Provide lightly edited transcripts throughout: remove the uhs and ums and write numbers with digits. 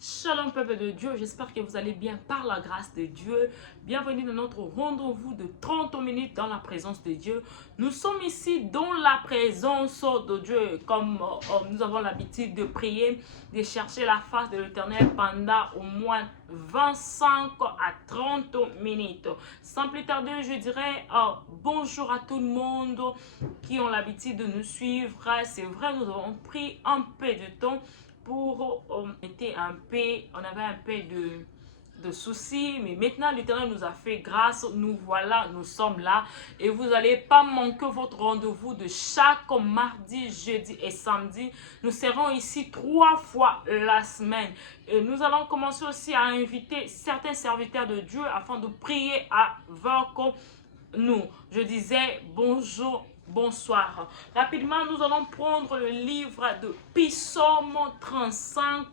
Shalom peuple de Dieu, j'espère que vous allez bien par la grâce de Dieu. Bienvenue dans notre rendez-vous de 30 minutes dans la présence de Dieu. Nous sommes ici dans la présence de Dieu, comme nous avons l'habitude de prier, de chercher la face de l'Éternel pendant au moins 25 à 30 minutes. Sans plus tarder, je dirais bonjour à tout le monde qui ont l'habitude de nous suivre. C'est vrai, nous avons pris un peu de temps pour on avait un peu de soucis, mais maintenant l'Éternel nous a fait grâce, nous voilà, nous sommes là et vous n'allez pas manquer votre rendez-vous de chaque mardi, jeudi et samedi. Nous serons ici 3 fois la semaine et nous allons commencer aussi à inviter certains serviteurs de Dieu afin de prier avec nous. Je disais bonjour. Bonsoir. Rapidement, nous allons prendre le livre de Psaume 35.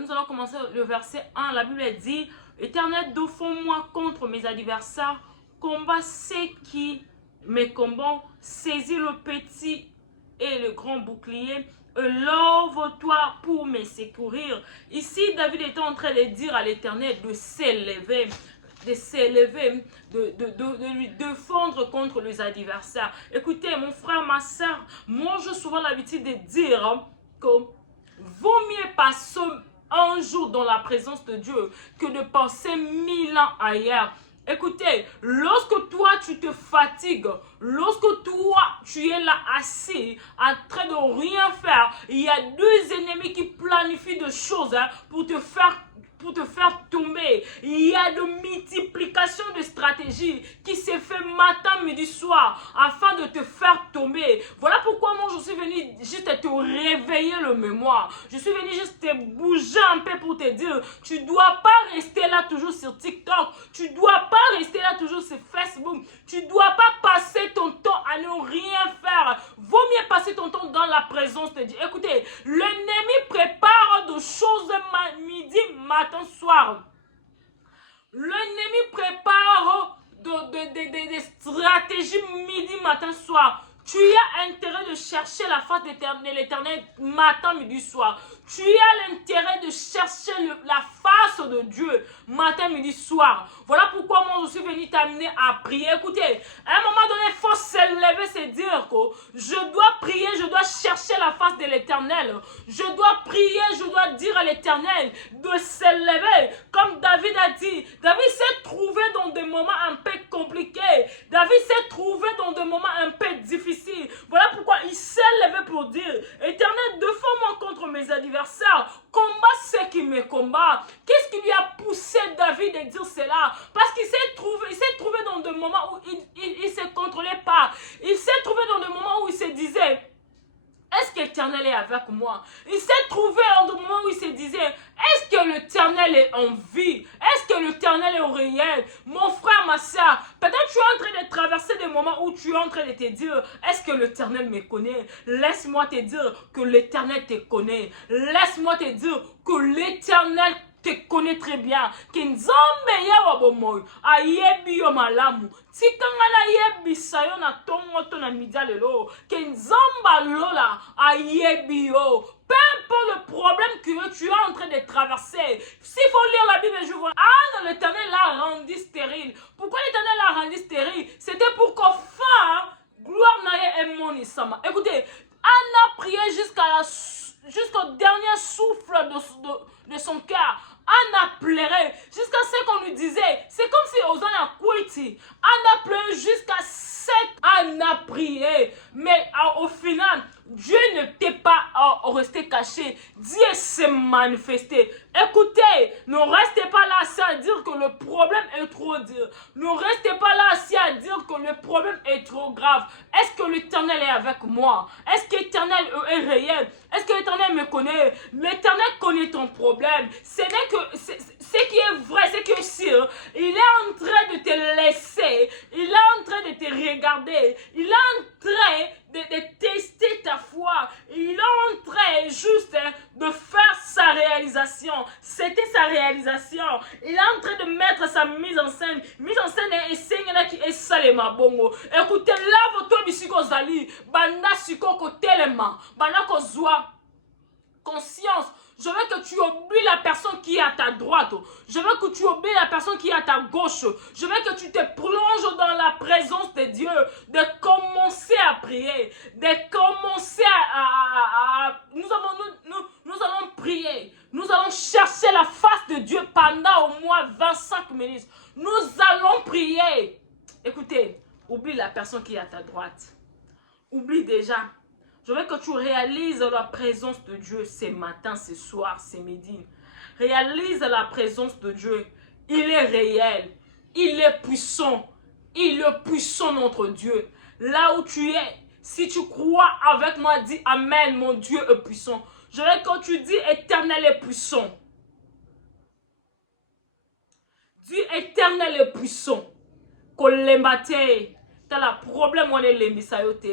Nous allons commencer le verset 1. La Bible dit: Éternel, défends-moi contre mes adversaires, combat ceux qui me combattent, saisis le petit et le grand bouclier, lève-toi pour me secourir. Ici, David est en train de dire à l'Éternel de s'élever, de lui défendre contre les adversaires. Écoutez, mon frère, ma soeur, moi j'ai souvent l'habitude de dire que vaut mieux passer un jour dans la présence de Dieu que de passer 1000 ans ailleurs. Écoutez, lorsque toi tu te fatigues, lorsque toi tu es là assis en train de rien faire, il y a deux ennemis qui planifient des choses pour te faire tomber. Il y a de multiplication de stratégies qui se fait matin, midi, soir afin de te faire tomber. Voilà pourquoi moi je suis venu juste te réveiller le mémoire. Je suis venu juste te bouger un peu pour te dire, tu dois pas rester là toujours sur TikTok, tu dois pas rester là toujours sur Facebook, tu dois pas passer ton temps à ne rien faire. Vaut mieux passer ton temps dans la présence de Dieu. Écoutez, l'ennemi prépare de choses midi, matin, soir. L'ennemi prépare des stratégies midi, matin, soir. Tu as intérêt de chercher la face de l'Éternel matin, midi, soir. Tu as l'intérêt de chercher la face de Dieu matin, midi, soir. Voilà pourquoi moi je suis venu t'amener à prier. Écoutez, à un moment donné, il faut s'élever, se dire que je dois prier, je dois chercher la face de l'Éternel. Je dois prier, je dois dire à l'Éternel de s'élever. Comme David a dit, David s'est trouvé dans des moments un peu compliqués. David s'est trouvé dans des moments un peu difficiles. Voilà pourquoi il s'est levé pour dire, Éternel, défends-moi contre mes adversaires, combat ceux qui me combattent. Qu'est-ce qui lui a poussé David à dire cela? Parce qu'il s'est trouvé dans des moments où il ne se contrôlait pas. Il s'est trouvé dans des moments où il se disait, est-ce que l'Éternel est avec moi? Il s'est trouvé en un moment où il se disait, est-ce que l'Éternel est en vie? Est-ce que l'Éternel est au réel? Mon frère, ma soeur, peut-être tu es en train de traverser des moments où tu es en train de te dire, est-ce que l'Éternel me connaît? Laisse-moi te dire que l'Éternel te connaît. Laisse-moi te dire que l'Éternel te connaît très bien. Que nzambe ya wabomoy ayebi yo malamu tikanga na yebi sayo na tongo to na media lelo. Que nzamba lola ayebi yo. Peu importe le problème que tu es en train de traverser, s'il faut lire la Bible, je vois, l'Éternel l'a rendu stérile. Pourquoi l'Éternel l'a rendu stérile? C'était pour qu'enfin, gloire n'a et mon isama. Écoutez, Anna priait jusqu'au dernier souffle de son cœur. Anna pleurait jusqu'à ce qu'on lui disait. C'est comme si Osana Kouiti. Anna pleurait jusqu'à ce qu'Anna priait. Mais au final, Dieu ne t'est pas resté caché. Dieu s'est manifesté. Écoutez, ne restez pas là assis à dire que le problème est trop dur. Ne restez pas là assis à dire que le problème est trop grave. Est-ce que l'Éternel est avec moi? Est-ce que l'Éternel est réel? Est-ce que l'Éternel me connaît? L'Éternel connaît ton problème. Ce qui est vrai, ce qui est sûr, il est en train de te laisser. Il est en train de te regarder. Il est en train de tester ta foi. Il est en train juste de faire sa réalisation. C'était sa réalisation. Il est en train de mettre sa mise en scène. Mise en scène est enseignée qui est salema bongo. Écoutez, là, votre bisiko zali, banda siko ko telema, banda ko zwa conscience. Je veux que tu oublies la personne qui est à ta droite. Je veux que tu oublies la personne qui est à ta gauche. Je veux que tu te plonges dans la présence de Dieu. De commencer à prier. De commencer nous allons prier. Nous allons chercher la face de Dieu pendant au moins 25 minutes. Nous allons prier. Écoutez, oublie la personne qui est à ta droite. Oublie déjà. Je veux que tu réalises la présence de Dieu ces matins, ces soirs, ces midis. Réalise la présence de Dieu. Il est réel. Il est puissant. Il est puissant, notre Dieu. Là où tu es, si tu crois avec moi, dis Amen, mon Dieu est puissant. Je veux que tu dis Éternel est puissant. Dis Éternel est puissant. Kolembate. T'as le problème, on est l'emisayote.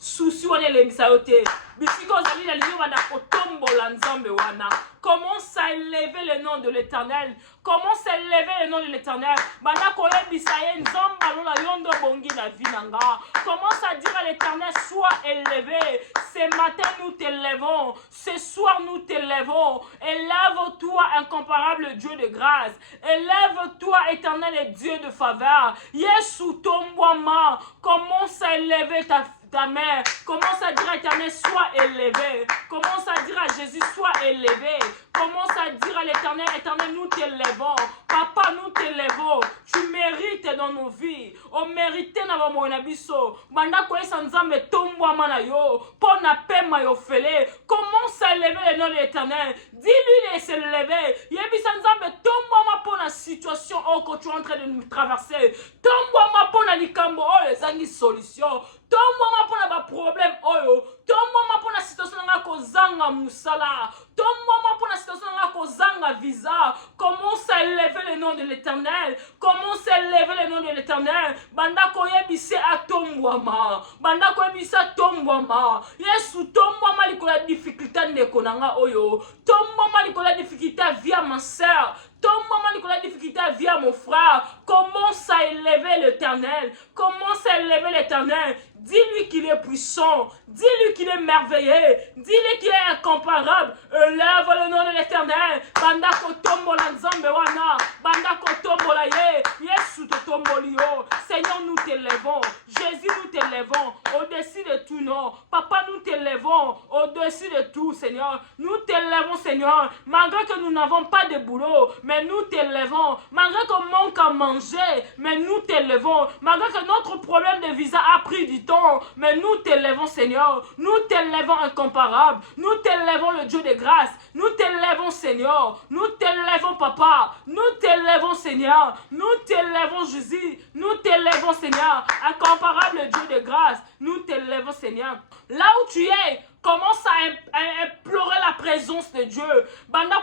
Souci on est l'emisayote. Bisiko zali na liyo wana kotombo la nzambe wana. Commence à élever le nom de l'Éternel. Commence à élever le nom de l'Éternel. Bana koye bisaye nzamba lona yondo bongi na vinanga. Commence à dire à l'Éternel, sois élevé. Ce matin nous t'élevons. Ce soir nous t'élevons. Élève-toi, incomparable Dieu de grâce. Élève-toi, éternel et Dieu de faveur. Yesu tombouama. Commence à élever ta mère. Commence à dire à l'éternel, sois élevé. Commence à dire à Jésus, sois élevé. Commence à dire à l'éternel, éternel, nous t'élevons. Papa, nous t'élevons. Tu mérites dans nos vies. On mérite dans mon abisso. Banda koe sanzambe tombwa mana yo. Pona pema yo fele. Commence à élever le nom de l'éternel. Dis-lui de se lever. Yebi sanzambe tombwa ma pona situation que tu es en train de nous traverser. Tombwa ma pona likambo oh les angi solution. Tombwa ma pona ba problème oh. Tombwa ma pona situation nga kozanga musala. Tombwa ma pona situation nga kozanga visa. Commence à élever le nom de l'éternel. Commence à élever le nom de l'éternel. Banda koyebise a tombwama. Banda koyebise a tombwama. Yesu tombwama likola difficulté nekonanga oyo. Tombwama likola difficulté via ma sœur. Tombwama likola difficulté via mon frère. Commence à élever l'éternel. Commence à élever l'éternel. Dis-lui qu'il est puissant. Dis-lui qu'il est merveilleux. Dis-lui qu'il est incomparable. Élève le nom de l'éternel. Banda kotombo la nzambe wana. Banda kotombo la ye. Yesu te tombo lio. Seigneur, nous t'élevons. Jésus, nous t'élevons. Au-dessus de tout nom. Papa, nous t'élevons. Au-dessus de tout, Seigneur. Nous t'élevons, Seigneur. Malgré que nous n'avons pas de boulot, mais nous t'élevons. Malgré qu'on manque à manger, mais nous t'élevons. Malgré que notre problème de visa a pris du temps, mais nous t'élevons, Seigneur. Nous t'élevons incomparable. Nous t'élevons le Dieu de grâce. Nous t'élevons, Seigneur. Nous t'élevons, Papa. Nous t'élevons, Seigneur. Nous t'élevons, Jésus. Nous t'élevons, Seigneur. Incomparable Dieu de grâce. Nous t'élevons, Seigneur. Là où tu es, commence à implorer la présence de Dieu. Banda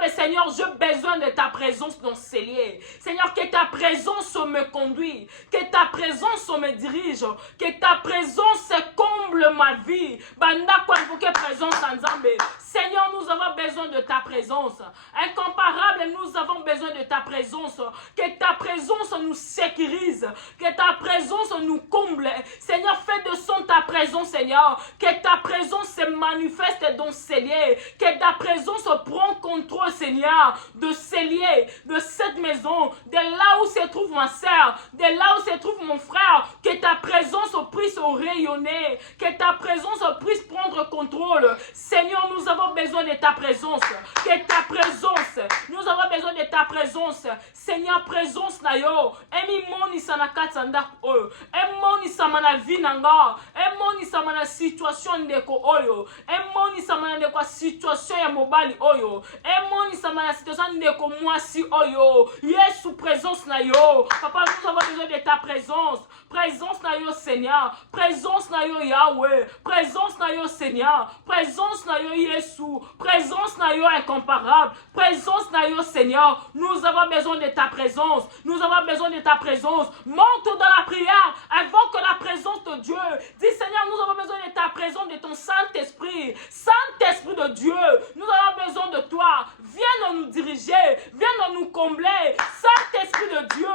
mais Seigneur, j'ai besoin de ta présence dans ces lieux. Seigneur, que ta présence me conduise, que ta présence me dirige, que ta présence comble ma vie. Banda que présence Nzambe. Seigneur, nous avons besoin de ta présence. Incomparable, nous avons besoin de ta présence. Que ta présence nous sécurise, que ta présence nous comble. Seigneur, fais de son ta présence, Seigneur. Que ta présence se manifeste dans ces lieux. Que ta présence prend contrôle, Seigneur, de ces lieux, de cette maison, de là où se trouve ma soeur, de là où se trouve mon frère. Que ta présence puisse rayonner. Que ta présence puisse prendre contrôle. Seigneur, nous avons besoin de ta présence. Que ta présence, nous avons besoin de ta présence. Seigneur, présence na yo. Emi moni sana katsanda oyo. Emoni samana vinanga. Emoni samana situation ndeko oyo. Emoni samana ndeko situation ya mobali oyo. Emoni samana situation ndeko mwasi oyo. Yesu présence na yo. Papa, nous avons besoin de ta présence. Présence na yo Seigneur. Présence na yo Yahweh. Présence na yo Seigneur. Présence na yo Yesu. Présence na yo incomparable. Présence na yo Seigneur. Nous avons besoin de ta présence. Nous avons besoin de ta présence. Monte dans la prière. Invoque la présence de Dieu. Dis Seigneur, nous avons besoin de ta présence, de ton Saint-Esprit. Saint-Esprit de Dieu, nous avons besoin de toi. Viens nous diriger. Viens nous combler. Saint-Esprit de Dieu,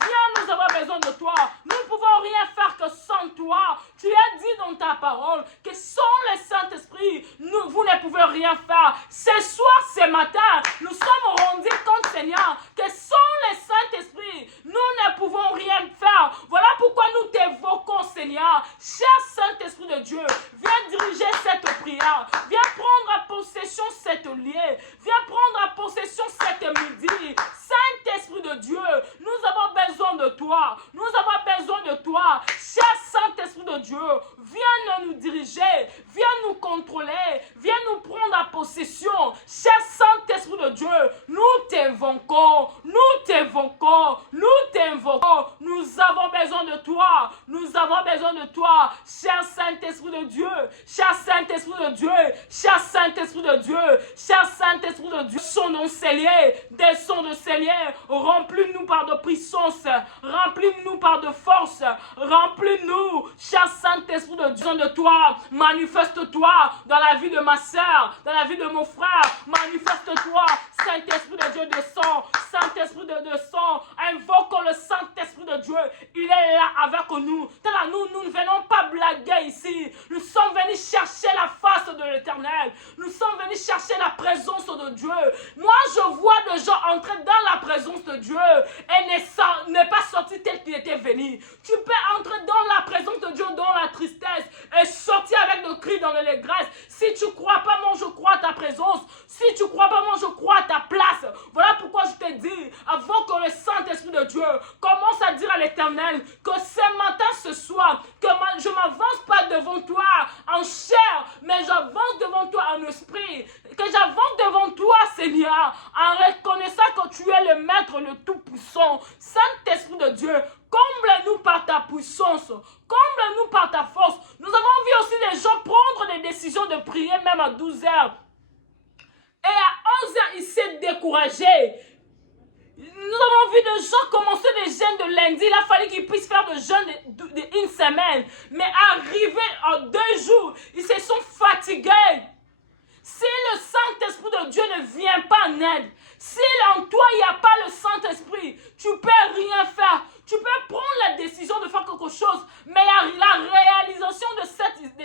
viens, nous avons besoin de toi. Nous ne pouvons rien faire que sans toi. Tu as dit dans ta parole que sans le Saint-Esprit, vous ne pouvez rien faire. Ce soir, ce matin, nous sommes rendus compte, Seigneur, que sans le Saint-Esprit, nous ne pouvons rien faire. Voilà pourquoi nous t'évoquons, Seigneur. Cher Saint-Esprit de Dieu, viens diriger cette prière. Viens prendre possession cette lieu. Viens prendre possession cette midi. Saint-Esprit de Dieu, nous avons besoin de toi. Nous avons besoin de toi. Cher Saint-Esprit de Dieu, viens nous diriger. Viens nous contrôler. Viens nous prendre possession. Cher Saint-Esprit de Dieu, nous t'invoquons. Nous t'invoquons. Nous t'invoquons. Nous avons besoin de toi. Nous avons besoin de toi. Cher Saint-Esprit de Dieu. Cher Saint-Esprit de Dieu. Cher Saint-Esprit de Dieu. Cher Saint-Esprit de Dieu. Son nom scellé. Descends de scellé. Remplis-nous par de puissance. Remplis-nous par de force. Remplis-nous. Cher Saint-Esprit de Dieu. De toi. Manifeste-toi dans la vie de ma soeur. Dans la vie de mon frère. Manifeste-toi. Saint-Esprit de Dieu descend. Saint-Esprit de descend. Invoquons le Saint-Esprit de Dieu. Il est là avec nous. Nous ne venons pas blaguer ici. Nous sommes venus chercher la face de l'Éternel. Nous sommes venus chercher la présence de Dieu. Moi, je vois des gens entrer dans la présence de Dieu et ne pas sortir tel qu'il était venu. Tu peux entrer dans la présence de Dieu, dans la tristesse et sortir avec le cri dans l'allégresse. Si tu ne crois pas, moi, je crois à ta présence. Si tu ne crois pas, moi, je crois à ta place. Voilà pourquoi je te dis, avant que le Saint-Esprit de Dieu commence à dire à l'Éternel que ce matin, ce soir, que je ne m'avance pas devant toi en chair, mais j'avance devant toi en esprit. Que j'avance devant toi, Seigneur, en reconnaissant que tu es le Maître, le Tout-Puissant. Saint-Esprit de Dieu, comble-nous par ta puissance. Comble-nous par ta force. Nous avons vu aussi des gens prendre des décisions de prier même à 12 heures. Et à 11 heures, ils s'est découragé. Nous avons vu des gens commencer des jeûnes de lundi. Il a fallu qu'ils puissent faire des jeûnes d'une semaine. Mais arrivé en 2 jours, ils se sont fatigués. Si le Saint-Esprit de Dieu ne vient pas en aide, si en toi il n'y a pas le Saint-Esprit, tu ne peux rien faire. Tu peux prendre la décision de faire quelque chose, mais la réalisation de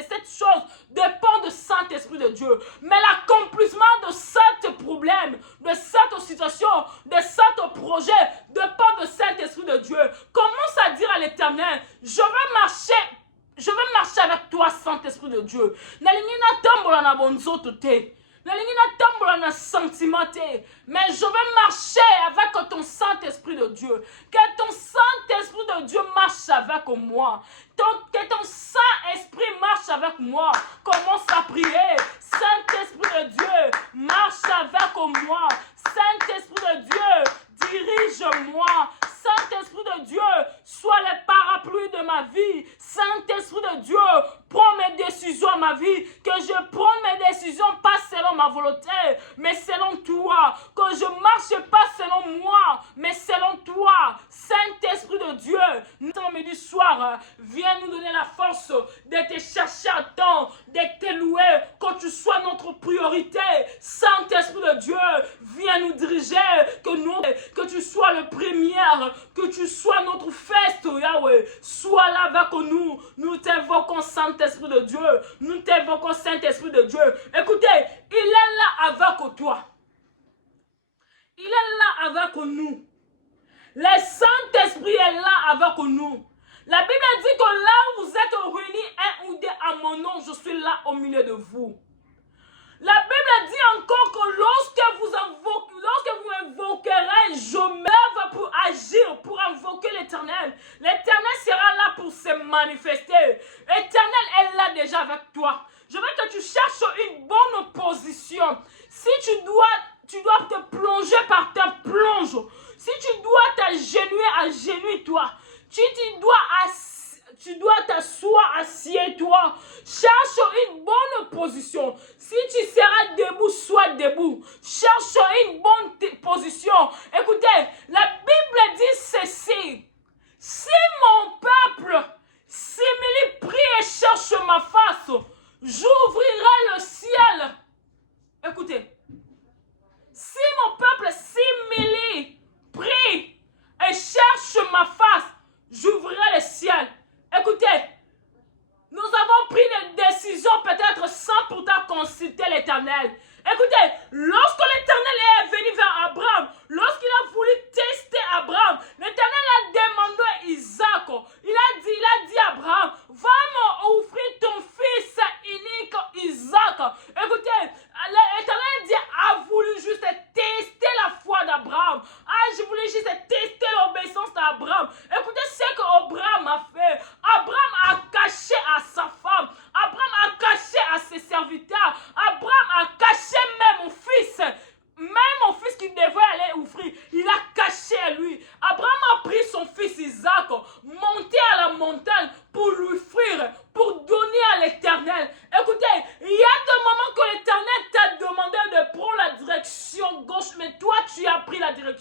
cette chose dépend du Saint-Esprit de Dieu. Mais l'accomplissement de ce problème, de cette situation, de ce projet dépend du Saint-Esprit de Dieu. Commence à dire à l'Éternel, je veux marcher avec toi, Saint-Esprit de Dieu. Mais je veux marcher avec ton Saint-Esprit de Dieu. Que ton Saint-Esprit de Dieu marche avec moi. Que ton Saint-Esprit marche avec moi. Commence à prier. Saint-Esprit de Dieu, marche avec moi. Saint-Esprit de Dieu, dirige-moi. Saint-Esprit de Dieu, sois le parapluie de ma vie. Saint-Esprit de Dieu, prends mes décisions à ma vie. Que je prenne mes décisions pas selon ma volonté, mais selon toi. Que je marche pas selon moi, mais selon toi. Saint-Esprit de Dieu, nous midi soir, viens nous donner la force de te chercher à temps, de te louer, que tu sois notre priorité. Saint-Esprit de Dieu, viens nous diriger, que tu sois le premier, que tu sois notre feste, Yahweh. Sois là avec nous. Nous t'invoquons, Saint-Esprit de Dieu. Nous t'invoquons, Saint-Esprit de Dieu. Écoutez, il est là avec toi. Il est là avec nous. Le Saint-Esprit est là avec nous. La Bible dit que là où vous êtes réunis, un ou deux à mon nom, je suis là au milieu de vous. La Bible dit encore que lorsque vous invoquerez, je m'élève pour agir, pour invoquer l'Éternel. L'Éternel sera là pour se manifester. L'Éternel est là déjà avec toi. Je veux que tu cherches une bonne position. Si tu dois te plonger par terre, plonge. Si tu dois t'agenouiller, agenouille-toi. Tu dois t'asseoir, assieds-toi. Cherche une bonne position. Si tu seras debout, sois debout. Cherche une bonne position. Écoutez, la Bible dit ceci. Si mon peuple s'humilie, prie et cherche ma face, j'ouvrirai le ciel. Écoutez. Si mon peuple s'humilie, prie et cherche ma face, j'ouvrirai le ciel. Écoutez, nous avons pris des décisions peut-être sans pourtant consulter l'Éternel. Écoutez,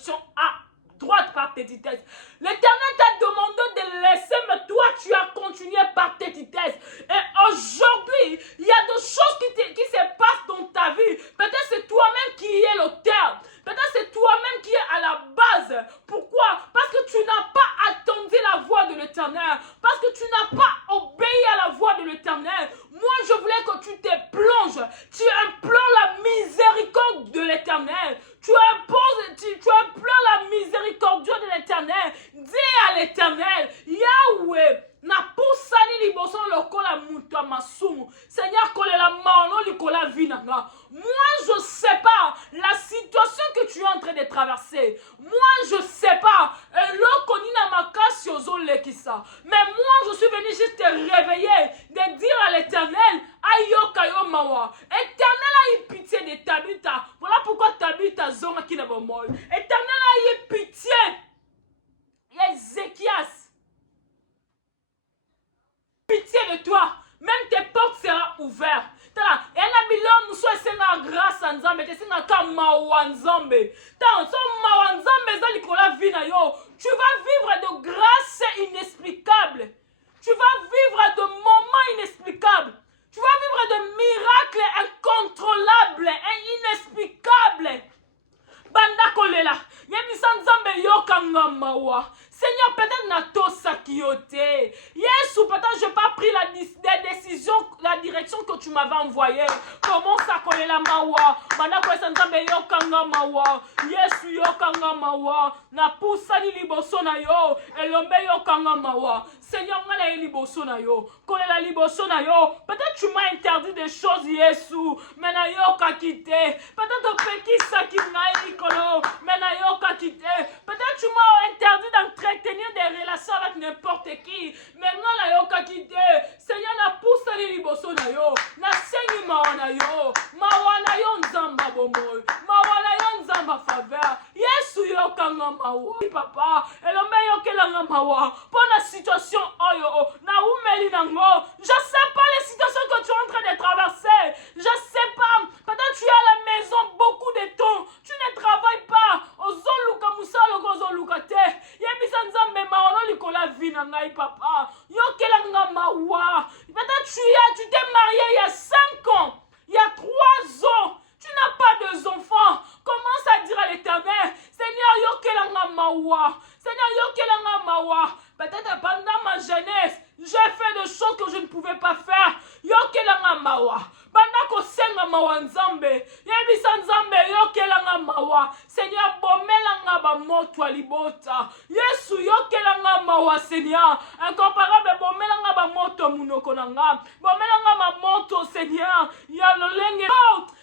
direction à droite par tes vitesses. L'Éternel t'a demandé de laisser, mais toi tu as continué par tes vitesses. Et aujourd'hui, il y a des choses qui se passent dans ta vie. Peut-être c'est toi-même qui es l'auteur. Peut-être c'est toi-même qui es à la base. Pourquoi? Parce que tu n'as pas attendu la voix de l'Éternel. Parce que tu n'as pas obéi à la voix de l'Éternel. Moi, je voulais que tu te plonges. Tu implores la miséricorde de l'Éternel. Tu implores la miséricorde de l'Éternel. Dis à l'Éternel, Yahweh, na pusani liboso lokola muta masumu. Seigneur, kolela maono likola vinanga. Moi, je sais pas la situation que tu es en train de traverser. Moi, je sais pas mais moi, je suis venu juste te réveiller, de dire à l'Éternel, ayo kayo mawa. Éternel a eu pitié de Tabitha. Voilà pourquoi Tabitha zonga qui n'a pas mort. Éternel a eu pitié. Il y a Ézéchias. Pitié de toi. Même tes portes seront ouvertes. Et la bilon nous soit senga grâce à Nzambe, te senga kama wanzambe. Tant son mawanzambe za likola vina yo. Tu vas vivre de grâce inexplicable. Tu vas vivre de moments inexplicables. Tu vas vivre de miracles incontrôlables et inexplicables. Banda kolela. Yebisa Nzambe yo kanga mawa. Seigneur, peut-être nato sakiote. Yes, ou peut-être je n'ai pas pris la décision, la direction que tu m'avais envoyée. Comment ça connaît la mawa? Mana kwa sanzambe yo kanga mawa. Yes, yo kanga mawa. Na poussa ni liboso na yo. Elombe yo kanga mawa. Seigneur, ngana yi liboso na yo. Connaît la liboso na yo. Peut-être tu m'as interdit des choses, Yesu. Mais na yo ka quitté. Peut-être peki saki na ikolo. Mais na yo ka quitté. Peut-être tu m'as interdit d'entrer tenir des relations avec n'importe qui. Maintenant, la yo kakite. Seigneur, na pousse li liboso na yo. Na sengi mawana yo. Mawana yo nzamba bomoy. Mawana yo nzamba faveur. Yesu yo kanga mawa. Papa, elombe yo kelanga mawa. Pour la situation oyo. Na umeli nango. Je sais pas les situations que tu es en train de traverser. Je sais pas. Peut-être tu es à la maison beaucoup de temps. Tu ne travailles pas. Ozoluka musalo kozoluka te. Yebisa Nzambe maono likola vina ngai papa. Yo kelanga mawa. Peut-être tu t'es marié il y a 5 ans. Il y a 3 ans. Tu n'as pas d'enfants. Commence à dire à l'Éternel, Seigneur, yo kelanga mawa. Seigneur, yo kelanga mawa. Peut-être pendant ma jeunesse, j'ai fait des choses que je ne pouvais pas faire. Yo kelanga mawa. Banda ko senga mawa Nzambe. Yebisa Nzambe yo kelanga mawa. Seigneur, bomelanga ba moto libota. Yesu yo kelanga mawa Seigneur. Incomparable bomelanga ba moto munoko nanga. Bomelanga ba moto Seigneur. Ya lolenge.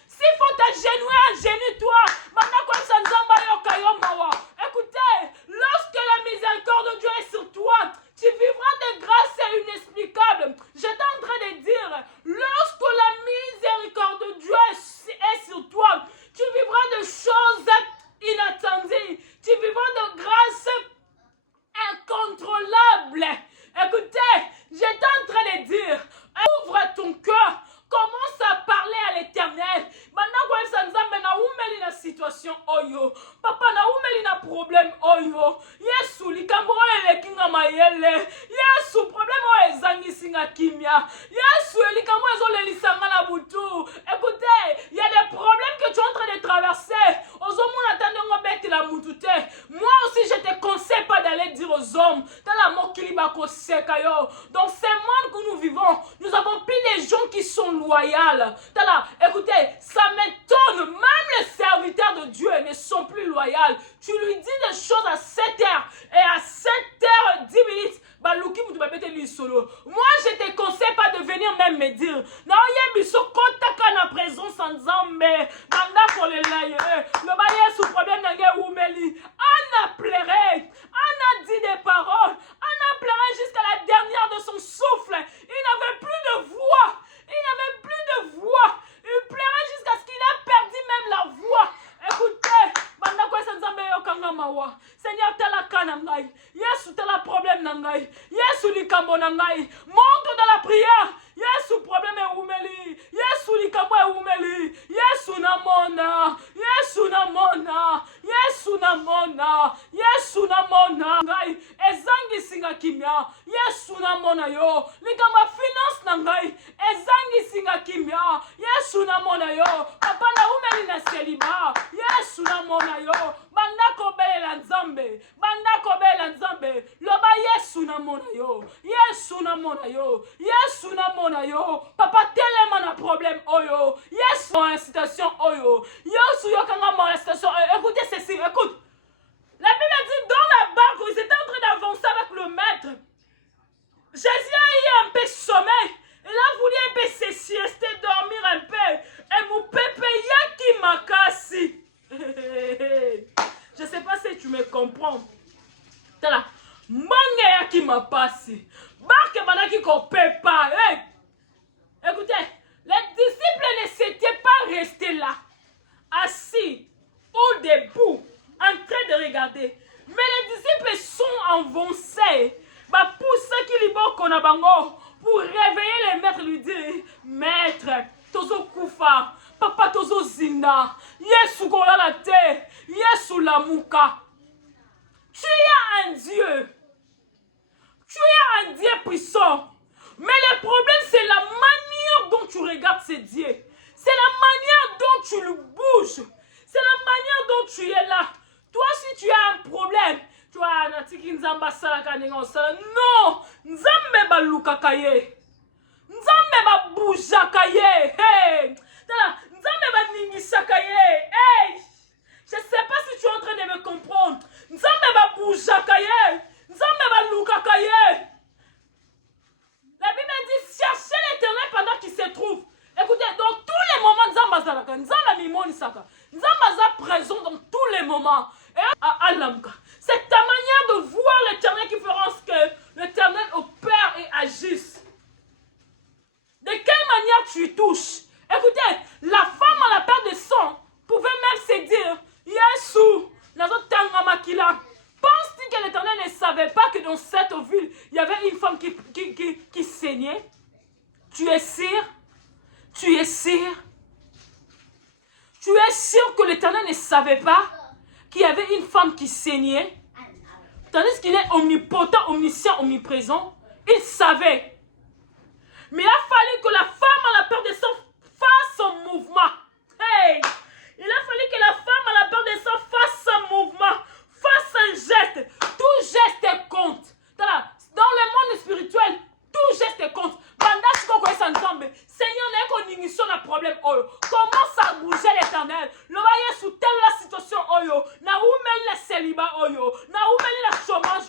S'il faut t'agenouiller, agenouille-toi. Banda ko Nzamba yo kayo mawa. Écoutez, lorsque la miséricorde de Dieu est sur toi, tu vivras des grâces inexplicables. J'étais en train de dire, lorsque la miséricorde de Dieu est sur toi, tu vivras de choses inattendues. Tu vivras de grâces incontrôlables. Écoutez, j'étais en train de dire, ouvre ton cœur. Commence à parler à l'Éternel. Maintenant, na situation oyo. Papa na umeli na problème oyo. Yesu likambo elekinga mayele. Yesu problème o ezangi singa kimia. Yesu likambo ezolelisanga na butu. Écoutez, il y a des problèmes que tu es en train de traverser. Ozomona tandongo beti la mutute. Moi aussi je te conseille pas d'aller dire aux hommes dans la mokili bako sekayo. Dans ces mondes que nous vivons, nous avons pris des gens qui sont loyaux. Écoutez, ça m'étonne, même les serviteurs de Dieu ne sont plus loyaux. Tu lui dis des choses à 7h et à 7h10. Moi, je te conseille pas de venir même me dire. Non, il y a na présence en Zambé. Banda pour les laïcs. Le baillet sous problème n'a oumeli. On a pleuré. On a dit des paroles. On a pleuré jusqu'à la dernière de son souffle. Il n'avait plus de voix. Il n'avait plus de voix. Il pleurait jusqu'à ce qu'il a perdu même la voix. Écoutez, Seigneur, t'as la canne nangai. Yesu, t'as la problème nangai. Yesu, likambo nangai. Monte dans la prière. Yesu, problème est oumeli. Yesu, likambo est oumeli. Yesu, namona. Yesu, namona. Yesu, namona. kobelela. Yesu na mona yo. Banda kobelela nzambe. Banda kobelela nzambe. Loba Yesu na mona yo. Yesu na mona yo. Yesu na mona yo. Papa tellement na problème oyo. Yesu en situation oyo. Yesu yo kanga mon situation. Écoutez ceci, écoute. La Bible dit dans la barque, ils étaient en train d'avancer avec le maître. Jésus a eu un peu sommeil. Il a voulu un peu se siester, dormir un peu. Et mon pépé yaki makasi. Je ne sais pas si tu me comprends. Tala, mange yaki mapasi. Barque manaki ko pepa. Écoutez, les disciples ne s'étaient pas restés là, assis ou debout, en train de regarder. Mais les disciples sont avancés. Bah, pour ceux qui libèrent Konabango, pour réveiller les maîtres, lui dire, maître, Tozo Koufa, papa Tozo Zinda, Yesu Kola la terre, Yesu la Mouka. Tu es un Dieu. Tu es un Dieu puissant. Mais le problème, c'est la manière dont tu regardes ce Dieu. C'est la manière dont tu le bouges. C'est la manière dont tu es là. Toi, si tu as un problème, tu as natiki nzamba salaka nenga osala. Non, nzambe ba lukaka ye. Nzambe ba boujaka ye. Hey, nzambe ba ningisaka ye. Hey, je sais pas si tu es en train de me comprendre. Nzambe ba boujaka ye. Nzambe ba lukaka ye. La Bible dit cherchez l'Éternel pendant qu'il se trouve. Écoutez, dans tous les moments, Nzamba zalaka, Nzamba mimoni saka, Nzamba za présent dans tous les moments. Et c'est ta manière de voir l'Éternel qui fera ce que l'Éternel opère et agisse. De quelle manière tu touches? Écoutez, la femme à la perte de sang pouvait même se dire, Yesu, pense-t-il que l'Éternel ne savait pas que dans cette ville, il y avait une femme qui saignait? Tu es sûr? Tu es sûr? Tu es sûr que l'Éternel ne savait pas qu'il y avait une femme qui saignait? Tandis qu'il est omnipotent, omniscient, omniprésent. Il savait. Mais il a fallu que la femme à la peur de sang fasse son mouvement. Hey! Il a fallu que la femme à la peur de sang fasse son mouvement, fasse un geste. Tout geste compte. Dans le monde spirituel, tout geste compte. Seigneur, n'a pas problème. Commence à bouger l'Éternel. Le voyez sous telle la situation. Na oumeli le célibat. Na oumeli le chômage.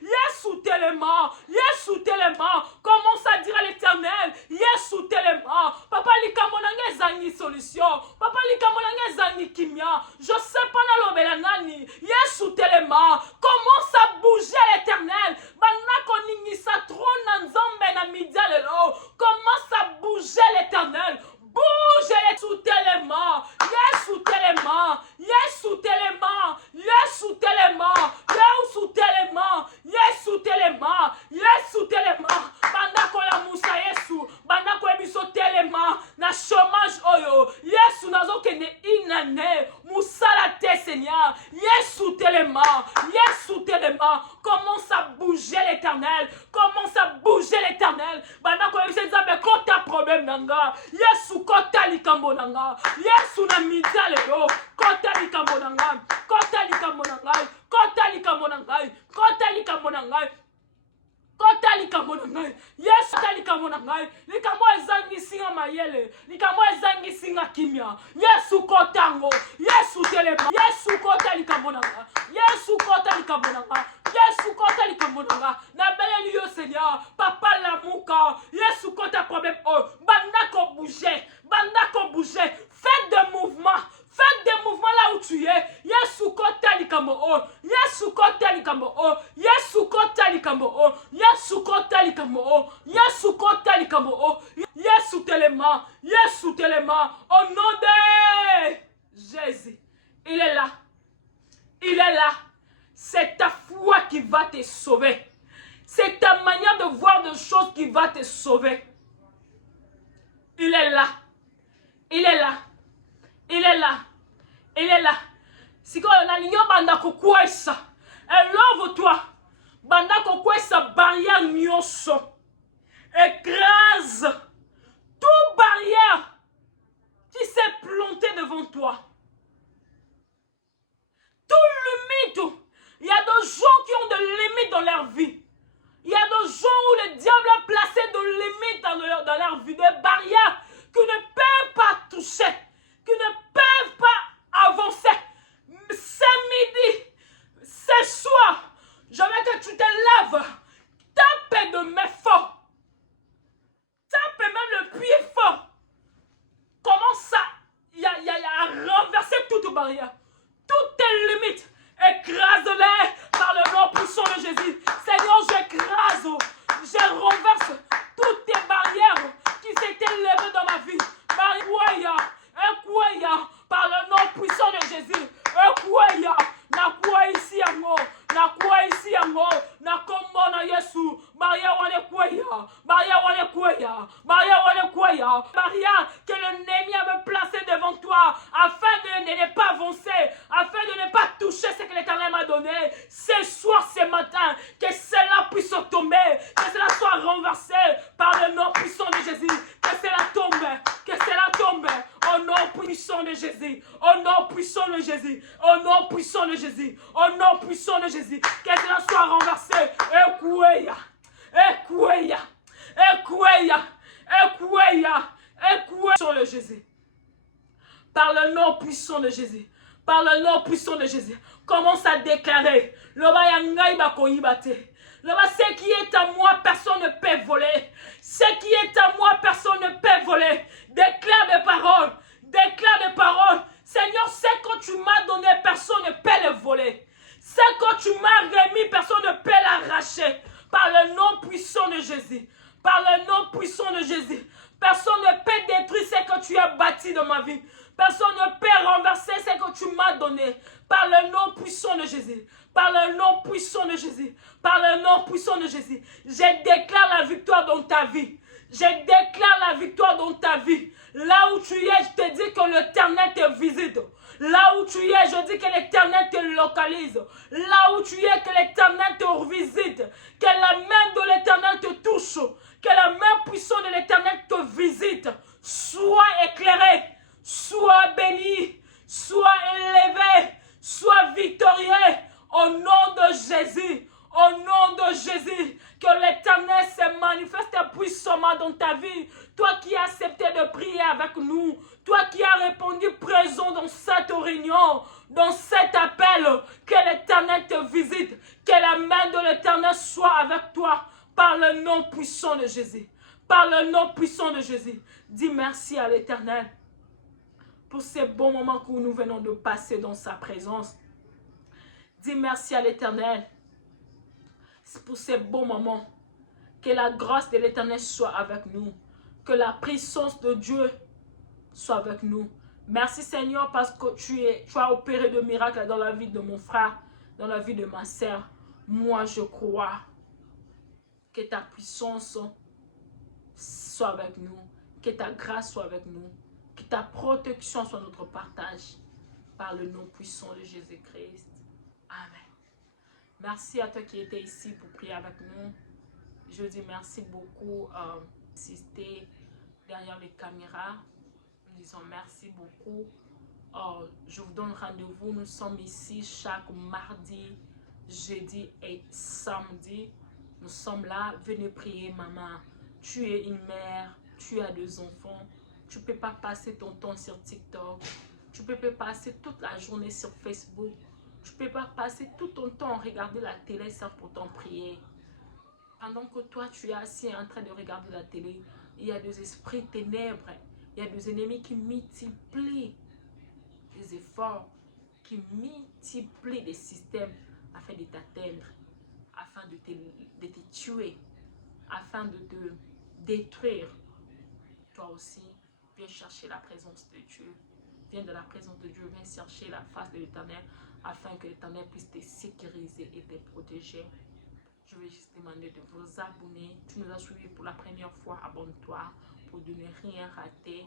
Yesu tellement. Yesu tellement. Commence à dire à l'Éternel. Yesu tellement. Papa likamonange zani solution. Papa likamonange zani kimia. Je sais pas na lobela nani. Yesu tellement. Commence à bouger l'Éternel. Banako ningisa trop nanzombe na midia lelo. Commence à bouger l'Éternel. Bouge Yesu tellement. Yesu tellement. Yesu tellement. Yesu tellement. Yesu tellement. Yesu tellement. Yesu tellement. Bandako la musa Yesu. Bandako ebiso tellement. Na chômage oyo. Yesu nazo kene inane. Musa la te Seigneur. Yesu tellement. Yesu tellement. Commence à bouger l'Éternel. Commence à bouger l'Éternel. Bandako ebiso nzambe kota problème nanga. Yesu kota likambo nanga. Yesu na midale yo. Kota likambo nanga. Kota likambo nanga. Kota likambo nanga. Kota likambo nanga. Kota likambo nanga. Yesu kota likambo nanga. Likambo ezangi singa mayele. Likambo ezangi singa kimia. Yesu kota ngo. Yesu telema. Yesu kota likambo nanga. Yesu kota likambo nanga. Yesu kota likambo nanga. Na bele liyo Seigneur. Papa la muka. Yesu kota problème. Bandako bouger. Bandako bouger. Faites des mouvements. Faites des mouvements là où tu es. Yesu kota likambo. Yesu kota likambo. Yesu kota likambo. Yesu kota likambo. Yesu kota likambo. Yesu tellement. Yesu tellement. Au nom de Jésus. Il est là. Il est là. C'est ta foi qui va te sauver. C'est ta manière de voir des choses qui va te sauver. Il est là. Il est là. Il est là. Il est là. Si on a l'union bandako kwesa, élève-toi. Bandako kwesa barrière nyonso. Écrase toute barrière qui s'est plantée devant toi. dans leur vie. Il y a des gens où le diable a placé des limites dans leur vie, des barrières qu'ils ne peuvent pas toucher, qu'ils ne peuvent pas avancer. C'est midi, c'est soir. Je veux que tu te lèves. Tape de main fort. Tape même le pied fort. Commence à renverser toute barrière. Toutes tes limites. Écrase-les par le nom puissant de Jésus. Seigneur, j'écrase, je renverse toutes tes barrières qui s'étaient levées dans ma vie. Ekwaya, par le nom puissant de Jésus. Ekwaya, nakwa ici à moi, nakwa ici à moi, nakombo na Yesu. Maria wane kwaya, Maria que l'ennemi avait placé devant toi afin de ne pas avancer, afin de ne pas toucher ce que l'Éternel m'a donné. Ce soir, ce matin, que cela puisse tomber, que cela soit renversé par le nom puissant de Jésus, que cela tombe, au nom puissant de Jésus, au nom puissant de Jésus, au nom puissant de Jésus, au nom puissant de Jésus, que cela soit renversé. Sur le Jésus. Par le nom puissant de Jésus. Par le nom puissant de Jésus. Commence à déclarer. Ce qui est à moi, personne ne peut voler. Ce qui est à moi, personne ne peut voler. Déclare des paroles. Déclare des paroles. Seigneur, ce que tu m'as donné, personne ne peut le voler. Ce que tu m'as remis, personne ne peut l'arracher. Par le nom puissant de Jésus. Par le nom puissant de Jésus. Personne ne peut détruire ce que tu as bâti dans ma vie. Personne ne peut renverser ce que tu m'as donné. Par le nom puissant de Jésus. Par le nom puissant de Jésus. Par le nom puissant de Jésus. Je déclare la victoire dans ta vie. Je déclare la victoire dans ta vie. Là où tu es, je te dis que l'Éternel te visite. Là où tu es, je dis que l'Éternel te localise. Là où tu es, que l'Éternel te revisite. Que la main de l'Éternel te touche. Que la main puissante de l'Éternel te visite. Sois éclairé. Sois béni. Sois élevé. Sois victorieux. Au nom de Jésus. Au nom de Jésus. Que l'Éternel se manifeste puissamment dans ta vie. Toi qui as accepté de prier avec nous. Toi qui as répondu présent dans cette réunion. Dans cet appel. Que l'Éternel te visite. Que la main de l'Éternel soit avec toi. Par le nom puissant de Jésus. Par le nom puissant de Jésus. Dis merci à l'Éternel. Pour ces bons moments que nous venons de passer dans sa présence. Dis merci à l'Éternel. Pour ces bons moments. Que la grâce de l'Éternel soit avec nous. Que la puissance de Dieu soit avec nous. Merci Seigneur parce que tu as opéré de miracles dans la vie de mon frère, dans la vie de ma sœur. Moi je crois que ta puissance soit avec nous. Que ta grâce soit avec nous. Que ta protection soit notre partage. Par le nom puissant de Jésus-Christ. Amen. Merci à toi qui étais ici pour prier avec nous. Je dis merci beaucoup d'assister derrière les caméras. Nous disons merci beaucoup. Je vous donne rendez-vous. Nous sommes ici chaque mardi, jeudi et samedi. Nous sommes là. Venez prier, maman. Tu es une mère. Tu as 2 enfants. Tu ne peux pas passer ton temps sur TikTok. Tu ne peux pas passer toute la journée sur Facebook. Tu ne peux pas passer tout ton temps à regarder la télé sans pourtant prier. Pendant que toi, tu es assis en train de regarder la télé, il y a des esprits ténèbres. Il y a des ennemis qui multiplient des efforts, qui multiplient des systèmes afin de t'atteindre, afin de te tuer, afin de te détruire. Toi aussi, viens chercher la présence de Dieu. Viens de la présence de Dieu, viens chercher la face de l'Éternel afin que l'Éternel puisse te sécuriser et te protéger. Je vais juste demander de vous abonner. Tu nous as suivis pour la première fois, abonne-toi pour ne rien rater.